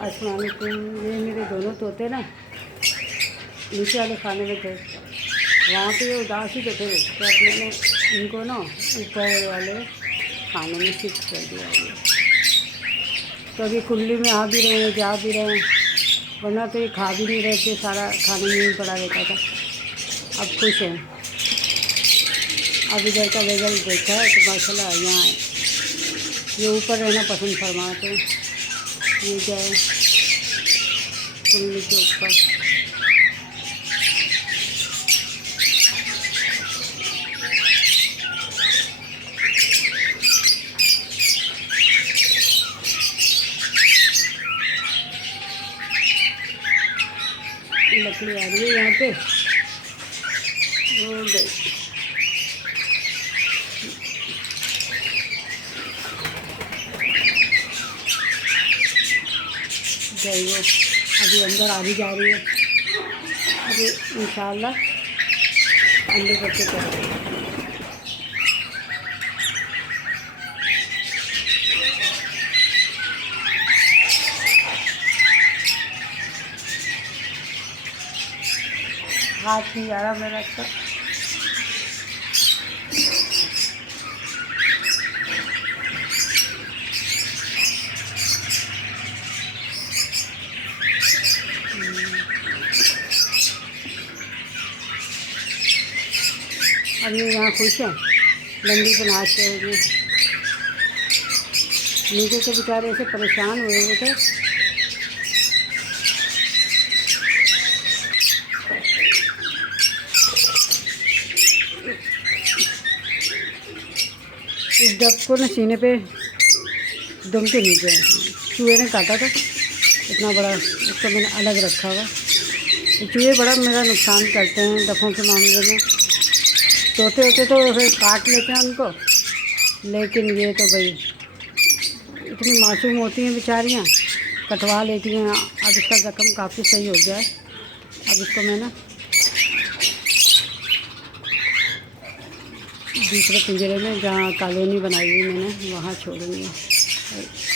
अस्सलामुअलैकुम। ये मेरे दोनों तोते ना नीचे वाले खाने में थे, वहाँ पे ये उदास ही बैठे थे, तो अब मैंने इनको ना ऊपर वाले खाने में शिफ्ट कर दिया है। तो अभी कुल्ली में आ भी रहे हैं, जा भी रहे हैं, वरना तो ये खा भी नहीं रहे थे, सारा खाने में ही पड़ा रहता था। अब खुश हैं। अब इधर का रिजल्ट देखा है तो माशाल्लाह यहाँ है, ये ऊपर रहना पसंद फरमाते हैं। ये जाए कुल्ली के ऊपर। लकड़ी आ रही है यहाँ पे, हो गई। गई वो अभी अंदर आ भी जा रही है। अभी इंशाल्लाह अंडे बच्चे करेंगे। हाथ नहीं आ रहा मेरा तो। अब ये यहाँ खुश है, लंडी पर नाच रहे। नीचे तो बेचारे ऐसे परेशान हुए हुए थे। इस डब को ना सीने पे दम के नीचे चूहे ने काटा था, इतना बड़ा, उसको मैंने अलग रखा हुआ। चूहे बड़ा मेरा नुकसान करते हैं डफों के मामले में। तोते होते तो फिर काट लेते हैं उनको, लेकिन ये तो भाई इतनी मासूम होती हैं बेचारियाँ, कटवा लेती हैं। अब इसका ज़ख्म काफ़ी सही हो गया है। अब इसको मैं ना दूसरे पिंजरे में, जहाँ कॉलोनी बनाई हुई मैंने, वहाँ छोड़ूंगी।